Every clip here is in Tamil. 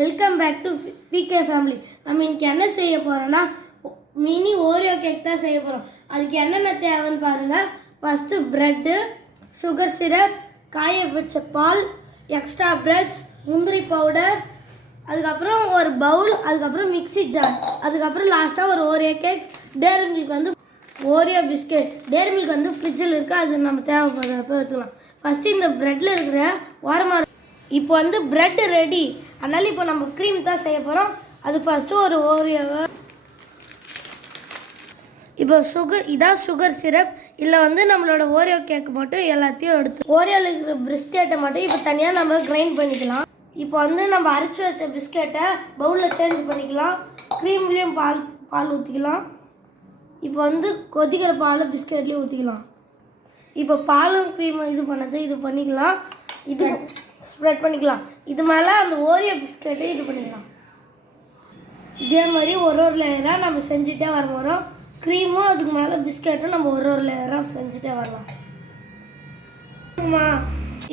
Welcome back to PK family. நம்ம இன்னைக்கு என்ன செய்ய போகிறோன்னா மினி ஓரியோ கேக் தான் செய்ய போகிறோம். அதுக்கு என்னென்ன தேவைன்னு பாருங்கள். ஃபஸ்ட்டு ப்ரெட்டு, சுகர் சிரப், காய வச்ச பால், எக்ஸ்ட்ரா ப்ரெட்ஸ், முந்திரி பவுடர், அதுக்கப்புறம் ஒரு பவுல், அதுக்கப்புறம் மிக்ஸி ஜார், அதுக்கப்புறம் லாஸ்ட்டாக ஒரு ஓரியோ கேக். டேரி மில்க் வந்து ஓரியோ பிஸ்கெட். டேரி மில்க் வந்து ஃப்ரிட்ஜில் இருக்குது, அது நம்ம தேவைப்படுறப்ப எடுத்துக்கலாம். ஃபஸ்ட்டு இந்த ப்ரெட்டில் இருக்கிற ஓரமாக இப்போ வந்து ப்ரெட் ரெடி. அதனால் இப்போ நம்ம க்ரீம் தான் செய்ய போகிறோம். அதுக்கு ஃபஸ்ட்டு ஒரு ஓரியோவை இப்போ இதான் சுகர் சிரப். இல்லை வந்து நம்மளோட ஓரியோ கேக் மட்டும் எல்லாத்தையும் எடுத்து ஓரியோவில் இருக்கிற பிஸ்கெட்டை மட்டும் இப்போ தனியாக நம்ம கிரைண்ட் பண்ணிக்கலாம். இப்போ வந்து நம்ம அரைச்சி வச்ச பிஸ்கெட்டை பவுலில் சேஞ்ச் பண்ணிக்கலாம். க்ரீம்லேயும் பால் ஊற்றிக்கலாம். இப்போ வந்து கொதிக்கிற பால் பிஸ்கெட்லேயும் ஊற்றிக்கலாம். இப்போ பாலும் க்ரீமும் இது பண்ணிக்கலாம். இது ஸ்ப்ரெட் பண்ணிக்கலாம். இது மேலே அந்த ஓரியோ பிஸ்கெட்டு இது பண்ணிக்கலாம். இதே மாதிரி ஒரு லேயராக நம்ம செஞ்சுட்டே வர போகிறோம். க்ரீமும் அதுக்கு மேலே பிஸ்கெட்டும் நம்ம ஒரு லேயராக செஞ்சுட்டே வரலாம்.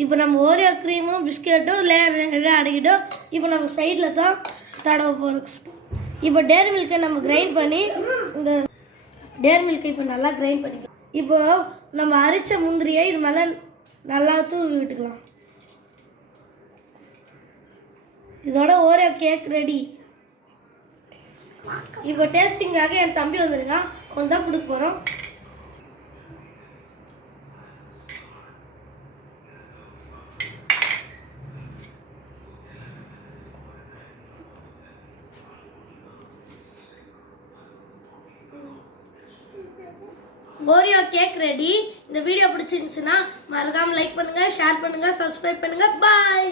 இப்போ நம்ம ஓரியோ க்ரீமும் பிஸ்கெட்டும் லேயராக அடக்கிட்டோம். இப்போ நம்ம சைடில் தான் தடவை போகிறோம். இப்போ டேரி மில்கை நம்ம கிரைண்ட் பண்ணி இந்த டேரி மில்கை இப்போ நல்லா கிரைண்ட் பண்ணிக்கலாம். இப்போ நம்ம அரைச்ச முந்திரியை இது மேலே நல்லா தூவி விட்டுக்கலாம். இதோட ஓரியோ கேக் ரெடி. இப்போ டேஸ்டிங்காக என் தம்பி வந்துருங்க, அவன் தான் கொடுக்க போகிறோம். Oreo cake ready. இந்த வீடியோ பிடிச்சிருந்துச்சுன்னா மறக்காம லைக் பண்ணுங்க, ஷேர் பண்ணுங்க, சப்ஸ்கிரைப் பண்ணுங்க. பாய்.